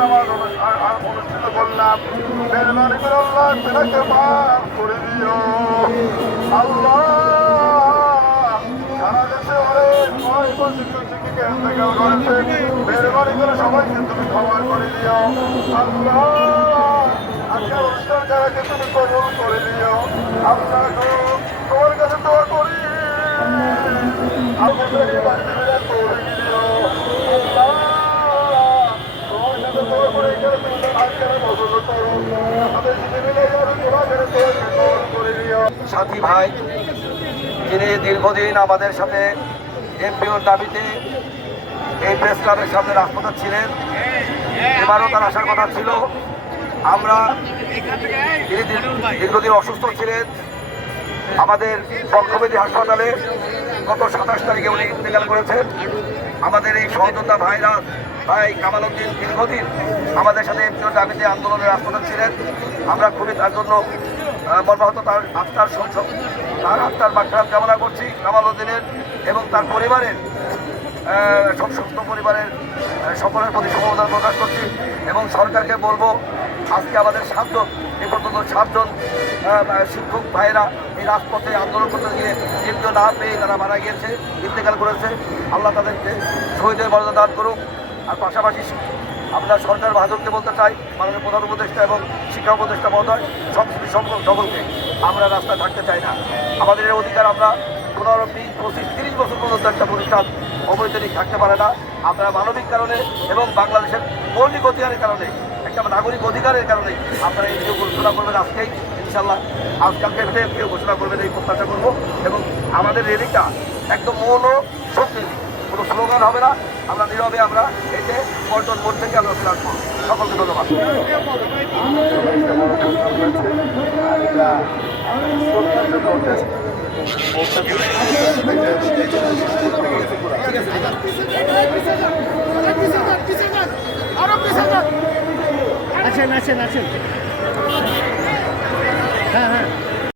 নামাজ অনুষ্ঠিত করলাম। মেহরবানি করে আল্লাহ তাকে মাফ করে দিও। আল্লাহ সারা দেশে অনেক শিক্ষক শিক্ষিকা ইন্তেকাল করেছে। মেহরবানি করে সবাইকে তুমি ক্ষমা করে দিও। আল্লাহ আজকের অনুষ্ঠানটাকে তুমি কবুল করে দিও। আমরা তোমার কাছে দোয়া করি। আমাদের এই বাচ্চারা করে দিও। আল্লাহ তোমার কাছে দোয়া করে এখানে তুমি আজকের পছন্দ করো। আমাদের জীবনে তোমার কাছে দোয়া করে দিও। সাথী ভাই যিনি দীর্ঘদিন আমাদের সাথে এমপিওর দাবিতে এই প্রেস ক্লাবের সামনে রাজপথে ছিলেন, এবারও তার আসার কথা ছিল। আমরা দীর্ঘদিন অসুস্থ ছিলেন, আমাদের বক্ষবেদী হাসপাতালে গত 27 তারিখে উনি ইন্তেকাল করেছেন। আমাদের এই সহযোদ্ধা ভাই কামাল উদ্দিন দীর্ঘদিন আমাদের সাথে এমপিওর দাবিতে আন্দোলনের রাজপথে ছিলেন। আমরা খুবই তার জন্য মর্মাহত, তার আত্মার মাগফিরাত কামনা করছি কামাল উদ্দিনের এবং তার পরিবারের সমস্ত পরিবারের সকলের প্রতি সমবেদনা প্রকাশ করছি। এবং সরকারকে বলবো আজকে আমাদের 7 জন এ পর্যন্ত 7 জন শিক্ষক ভাইয়েরা এই রাজপথে আন্দোলন করতে গিয়ে এমপিও না পেয়ে তারা মারা গিয়েছে, ইন্তেকাল করেছে। আল্লাহ তাদেরকে শহীদের মর্যাদা দান করুক। আর পাশাপাশি আমরা সরকার বাহাদুরকে বলতে চাই, মাননীয় প্রধান উপদেষ্টা এবং শিক্ষা উপদেষ্টা মহোদয় সংস্কৃতি সকলকে, আমরা রাস্তায় থাকতে চাই না। আমাদের এই অধিকার আমরা 15, 20, 25, 30 বছর পর্যন্ত একটা প্রতিষ্ঠান অবৈতনিক থাকতে পারে না। আপনারা মানবিক কারণে এবং বাংলাদেশের মৌলিক অধিকারের কারণে, একটা নাগরিক অধিকারের কারণে আপনারা এই ভিডিও ঘোষণা করবেন আজকেই ইনশাল্লাহ। আজকালকে ভিডিও ঘোষণা করবেন এই প্রত্যাশা করবো। এবং আমাদের র্যালিটা একদম মৌন শক্তি, কোনো স্লোগান হবে না। আমরা নীরবে আমরা এতে পল্টন মোড় থেকে আমরা ফিরে আসবো। সকলকে ধন্যবাদ। আছেন হ্যাঁ হ্যাঁ